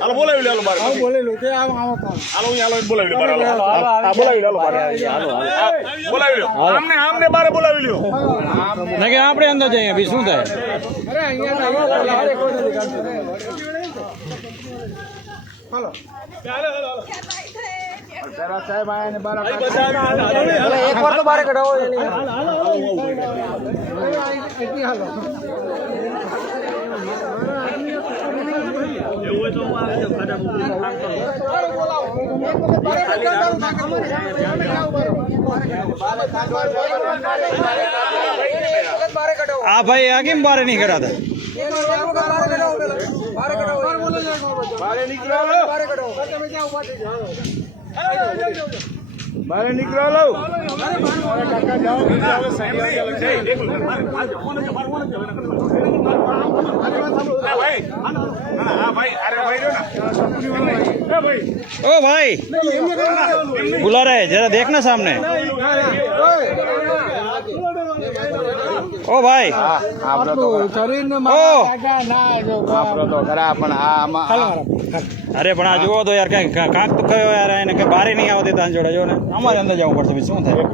હાલો બોલાવી લે, હાલો બાર બોલાવી લો કે હાલો હાલો બોલાવી લે બાર હાલો બોલાવી લે, હાલો બાર બોલાવી લો, આમને બારે બોલાવી લ્યો ના કે આપણે અંદર જઈએ બી શું થાય? અરે અહીંયા હાલો સાહેબ આયા ને બાર એક વાર તો બારે કઢાવો હાલો આ ભાઈ આ કેમ બારે નહીં કરાતા? બારે નીકળો લો ओ भाई बुला रहे, जरा देखना सामने। ओ भाई अरे પણ આ જુઓ તો યાર કાંઈક તો કયો યાર એને કે બારે નહીં આવતી તાન જોડે જો ને અમારે અંદર જવું પડશે પછી શું થાય?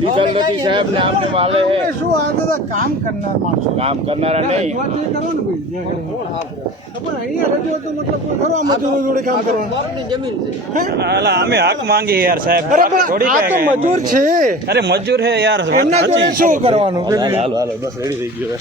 દીકલ નથી સાહેબ ને આમને માલે હે શું આ તો કામ કરનાર માણસો કામ કરનારા નહીં કરો ને ભાઈ પણ અહીંયા રજો તો મતલબ કોઈ ખરો મજૂરો જોડે કામ કરવાનું જમીન છે અલા અમે હક માંગી યાર સાહેબ, થોડી આ તો મજૂર છે, અરે મજૂર હે યાર, એમના જોડે શું કરવાનું? હાલો હાલો બસ રેડી થઈ ગયો.